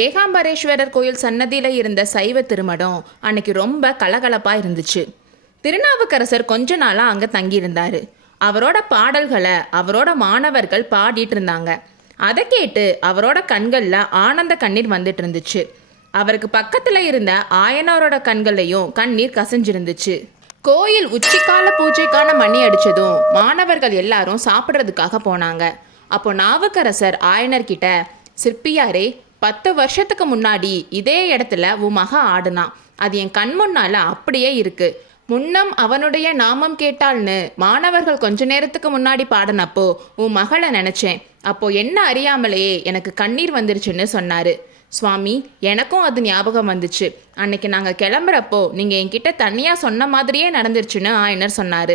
ஏகாம்பரேஸ்வரர் கோயில் சன்னதியில் இருந்த சைவ திருமடம் அன்னைக்கு ரொம்ப கலகலப்பாக இருந்துச்சு. திருநாவுக்கரசர் கொஞ்ச நாளாக அங்கே தங்கியிருந்தார். அவரோட பாடல்களை அவரோட மாணவர்கள் பாடிட்டு இருந்தாங்க. அதை கேட்டு அவரோட கண்களில் ஆனந்த கண்ணீர் வந்துட்டு இருந்துச்சு. அவருக்கு பக்கத்தில் இருந்த ஆயனாரோட கண்களையும் கண்ணீர் கசிஞ்சிருந்துச்சு. கோயில் உச்சிக்கால பூஜைக்கான மணி அடித்ததும் மாணவர்கள் எல்லாரும் சாப்பிட்றதுக்காக போனாங்க. அப்போ நாவுக்கரசர் ஆயனர்கிட்ட சிற்பியாரே பத்து வருஷத்துக்கு முன்னாடி இதே இடத்துல உன் மக ஆடுனான். அது என் கண் முன்னால அப்படியே இருக்கு. முன்னம் அவனுடைய நாமம் கேட்டால்னு மாணவர்கள் கொஞ்ச நேரத்துக்கு முன்னாடி பாடினப்போ உன் மகளை நினைச்சேன். அப்போ என்ன அறியாமலேயே எனக்கு கண்ணீர் வந்துருச்சுன்னு சொன்னாரு. சுவாமி எனக்கும் அது ஞாபகம் வந்துச்சு. அன்னைக்கு நாங்கள் கிளம்புறப்போ நீங்கள் என்கிட்ட தனியாக சொன்ன மாதிரியே நடந்துருச்சுன்னு ஆயனர் சொன்னார்.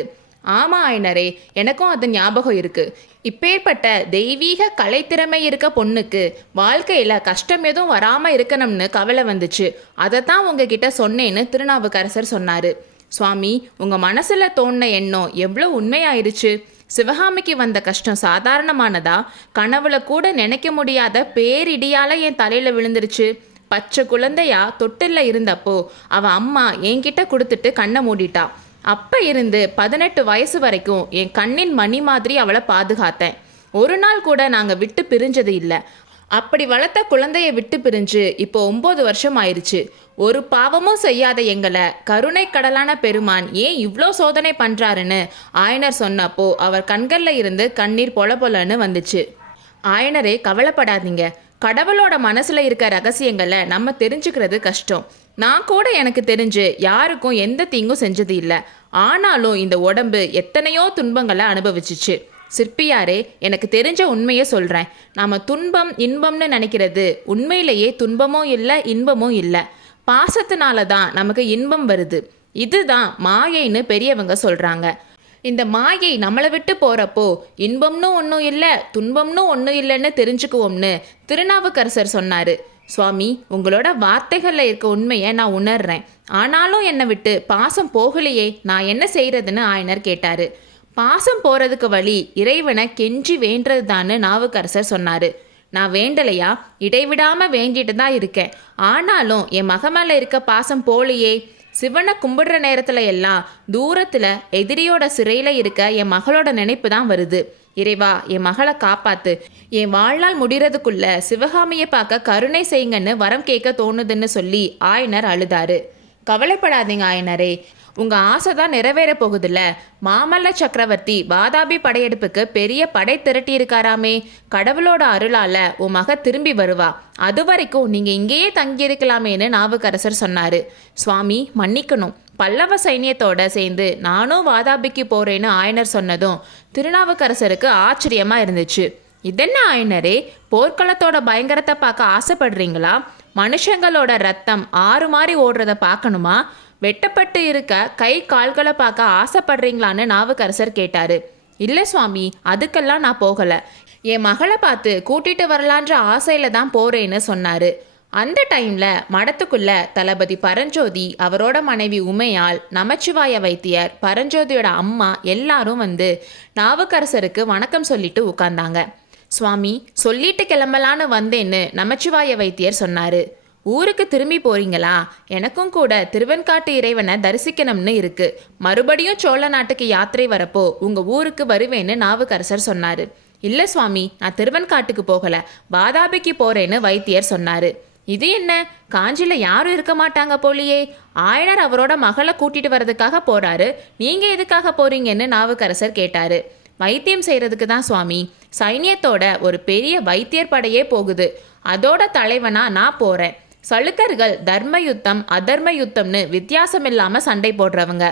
ஆமாம் ஆயனரே எனக்கும் அது ஞாபகம் இருக்கு. இப்பேற்பட்ட தெய்வீக கலைத்திறமை இருக்க பொண்ணுக்கு வாழ்க்கையில் கஷ்டம் எதுவும் வராமல் இருக்கணும்னு கவலை வந்துச்சு. அதை தான் உங்ககிட்ட சொன்னேன்னு திருநாவுக்கரசர் சொன்னார். சுவாமி உங்கள் மனசில் தோணின எண்ணம் எவ்வளோ உண்மையாயிருச்சு? சிவகாமிக்கு வந்த கஷ்டம் சாதாரணமானதா? கனவுல கூட நினைக்க முடியாத பேரிடியால என் தலையில விழுந்துருச்சு. பச்சை குழந்தையா தொட்டில்ல இருந்தப்போ அவ அம்மா என்கிட்ட கொடுத்துட்டு கண்ணை மூடிட்டா. அப்போ இருந்து பதினெட்டு வயசு வரைக்கும் என் கண்ணின் மணி மாதிரி அவளை பாதுகாத்தேன். ஒரு நாள் கூட நாங்கள் விட்டு பிரிஞ்சது இல்லை. அப்படி வளர்த்த குழந்தையை விட்டு பிரிஞ்சு இப்போ ஒம்பது வருஷம் ஆயிடுச்சு ஒரு பாவமும் செய்யாத எங்களை கருணை கடலான பெருமான் ஏன் இவ்வளோ சோதனை பண்ணுறாருன்னு ஆயனர் சொன்னப்போ அவர் கண்களில் இருந்து கண்ணீர் பொல பொலன்னு வந்துச்சு. ஆயனரே கவலைப்படாதீங்க. கடவுளோட மனசில் இருக்க ரகசியங்களை நம்ம தெரிஞ்சுக்கிறது கஷ்டம். நான் கூட எனக்கு தெரிஞ்சு யாருக்கும் எந்த தீங்கும் செஞ்சது இல்லை. ஆனாலும் இந்த உடம்பு எத்தனையோ துன்பங்களை அனுபவிச்சிச்சு. சிற்பியாரே எனக்கு தெரிஞ்ச உண்மையை சொல்கிறேன் நாம் துன்பம் இன்பம்னு நினைக்கிறது உண்மையிலேயே துன்பமும் இல்லை இன்பமும் இல்லை. பாசத்தினால தான் நமக்கு இன்பம் வருது. இதுதான் மாயைன்னு பெரியவங்க சொல்கிறாங்க இந்த மாயை நம்மளை விட்டு போகிறப்போ இன்பம்னு ஒன்றும் இல்லை துன்பம்னு ஒன்றும் இல்லைன்னு தெரிஞ்சுக்குவோம்னு திருநாவுக்கரசர் சொன்னார். சுவாமி உங்களோட வார்த்தைகளில் இருக்க உண்மையை நான் உணர்றேன். ஆனாலும் என்னை விட்டு பாசம் போகலையே நான் என்ன செய்கிறதுன்னு ஆயனர் கேட்டார். பாசம் போகிறதுக்கு வழி இறைவனை கெஞ்சி வேண்டது நாவுக்கரசர் சொன்னார். நான் வேண்டலையா? இடைவிடாமல் வேண்டிட்டு தான் இருக்கேன். ஆனாலும் என் மக மேலே இருக்க பாசம் போலையே சிவனை கும்பிடுற நேரத்தில் எல்லாம் தூரத்தில் எதிரியோட சிறையில் இருக்க என் மகளோட நினைப்பு தான் வருது. இறைவா என் மகளை காப்பாத்து. என் வாழ்நாள் முடிகிறதுக்குள்ள சிவகாமியை பார்க்க கருணை செய்யுங்கன்னு வரம் கேட்க தோணுதுன்னு சொல்லி ஆயனர் அழுதாரு. கவலைப்படாதீங்க ஆயனரே. உங்க ஆசை தான் நிறைவேற போகுதுல்ல. மாமல்ல சக்கரவர்த்தி வாதாபி படையெடுப்புக்கு பெரிய படை திரட்டி இருக்காராமே. கடவுளோட அருளால உன் மக திரும்பி வருவா. அது வரைக்கும் நீங்க இங்கேயே தங்கியிருக்கலாமேன்னு நாவுக்கரசர் சொன்னாரு. சுவாமி மன்னிக்கணும். பல்லவ சைனியத்தோட சேர்ந்து நானும் வாதாபிக்கு போறேன்னு ஆயனர் சொன்னதும் திருநாவுக்கரசருக்கு ஆச்சரியமா இருந்துச்சு. இதென்ன ஆயனரே? போர்க்களத்தோட பயங்கரத்தை பார்க்க ஆசைப்படுறீங்களா? மனுஷங்களோட ரத்தம் ஆறு மாதிரி ஓடுறத பார்க்கணுமா? வெட்டப்பட்டு இருக்க கை கால்களை பார்க்க ஆசைப்படுறீங்களான்னு நாவுக்கரசர் கேட்டாரு. இல்லை சுவாமி அதுக்கெல்லாம் நான் போகலை. என் மகளை பார்த்து கூட்டிட்டு வரலான்ற ஆசையில தான் போறேன்னு சொன்னாரு. அந்த டைம்ல மடத்துக்குள்ள தளபதி பரஞ்சோதி அவரோட மனைவி உமையால் நமச்சிவாய வைத்தியர் பரஞ்சோதியோட அம்மா எல்லாரும் வந்து நாவுக்கரசருக்கு வணக்கம் சொல்லிட்டு உட்கார்ந்தாங்க. சுவாமி சொல்லிட்டு கிளம்பலான்னு வந்தேன்னு நமச்சிவாய வைத்தியர் சொன்னாரு. ஊருக்கு திரும்பி போறீங்களா? எனக்கும் கூட திருவெண்காட்டு இறைவனை தரிசிக்கணும்னு இருக்கு. மறுபடியும் சோழ நாட்டுக்கு யாத்திரை வரப்போ உங்க ஊருக்கு வருவேன்னு நாவுக்கரசர் சொன்னாரு. இல்ல சுவாமி நான் திருவெண்காட்டுக்கு போகல. வாதாபிக்கு போறேன்னு வைத்தியர் சொன்னாரு. இது என்ன? காஞ்சியில் யாரும் இருக்க மாட்டாங்க போலியே. ஆயனர் அவரோட மகளை கூட்டிட்டு வர்றதுக்காக போறாரு. நீங்க எதுக்காக போறீங்கன்னு நாவுக்கரசர் கேட்டாரு. வைத்தியம் செய்கிறதுக்கு தான் சுவாமி. சைனியத்தோட ஒரு பெரிய வைத்தியர் படையே போகுது. அதோட தலைவனா நான் போகிறேன் சளுக்கர்கள் தர்ம யுத்தம் அதர்ம யுத்தம்னு வித்தியாசம் இல்லாமல் சண்டை போடுறவங்க.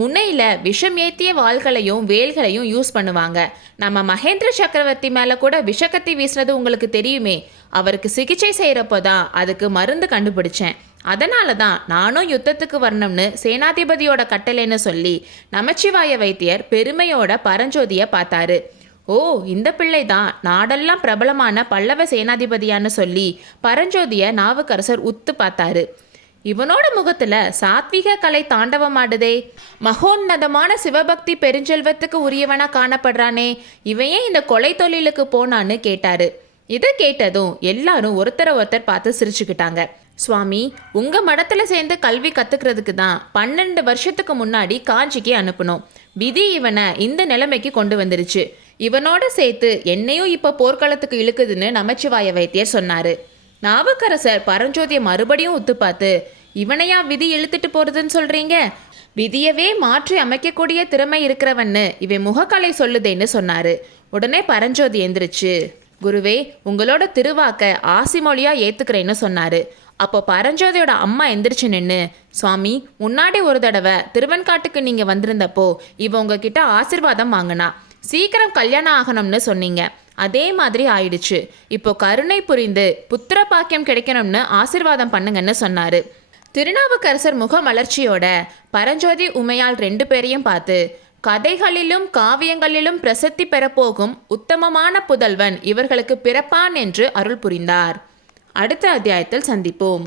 முன்னையில் விஷம் ஏத்திய வாள்களையும் வேல்களையும் யூஸ் பண்ணுவாங்க. நம்ம மகேந்திர சக்கரவர்த்தி மேலே கூட விஷக்கத்தி வீசினது உங்களுக்கு தெரியுமே. அவருக்கு சிகிச்சை செய்கிறப்போ தான் அதுக்கு மருந்து கண்டுபிடிச்சேன். அதனால தான் நானும் யுத்தத்துக்கு வரணும்னு சேனாதிபதியோட கட்டளைன்னு சொல்லி நமச்சிவாய வைத்தியர் பெருமையோட பரஞ்சோதியை பார்த்தாரு. ஓ இந்த பிள்ளை தான் நாடெல்லாம் பிரபலமான பல்லவ சேனாதிபதியான்னு சொல்லி பரஞ்சோதிய நாவுக்கரசர் உத்து பார்த்தாரு. இவனோட முகத்துல சாத்விக கலை தாண்டவமாடுதே மகோன்னதமான சிவபக்தி பெருஞ்செல்வத்துக்கு உரியவனா காணப்படுறானே. இவன் ஏன் இந்த கொலை தொழிலுக்கு போனான்னு கேட்டாரு. இதை கேட்டதும் எல்லாரும் ஒருத்தரை ஒருத்தர் பார்த்து சிரிச்சுக்கிட்டாங்க. சுவாமி உங்க மடத்துல சேர்ந்து கல்வி கத்துக்கிறதுக்கு தான் பன்னெண்டு வருஷத்துக்கு முன்னாடி காஞ்சிக்கு அனுப்பணும் விதி இவனை இந்த நிலைமைக்கு கொண்டு வந்துருச்சு. இவனோட சேர்த்து என்னையும் இப்ப போர்க்களத்துக்கு இழுக்குதுன்னு நமச்சிவாய வைத்தியர் சொன்னாரு. நாவுக்கரசர் பரஞ்சோதியை மறுபடியும் உத்து பார்த்து இவனையா விதி இழுத்துட்டு போறதுன்னு சொல்றீங்க? விதியவே மாற்றி அமைக்கக்கூடிய திறமை இருக்கிறவன்னு இவன் முகக்கலை சொல்லுதேன்னு சொன்னாரு. உடனே பரஞ்சோதி எந்திரிச்சு குருவே உங்களோட திருவாக்க ஆசிமொழியா ஏத்துக்கிறேன்னு சொன்னாரு. அப்போ பரஞ்சோதியோட அம்மா எந்திரிச்சு நின்று சுவாமி முன்னாடி ஒரு தடவை திருவெண்காட்டுக்கு நீங்க வந்திருந்தப்போ இவ உங்ககிட்ட ஆசிர்வாதம் வாங்கினா. சீக்கிரம் கல்யாணம் ஆகணும்னு சொன்னீங்க. அதே மாதிரி ஆயிடுச்சு. இப்போ கருணை புரிந்து புத்திர பாக்கியம் கிடைக்கணும்னு ஆசிர்வாதம் பண்ணுங்கன்னு சொன்னாரு. திருநாவுக்கரசர் முகமலர்ச்சியோட பரஞ்சோதி உமையால் ரெண்டு பேரையும் பார்த்து கதைகளிலும் காவியங்களிலும் பிரசித்தி பெறப்போகும் உத்தமமான புதல்வன் இவர்களுக்கு பிறப்பான் என்று அருள் புரிந்தார். அடுத்த அத்தியாயத்தில் சந்திப்போம்.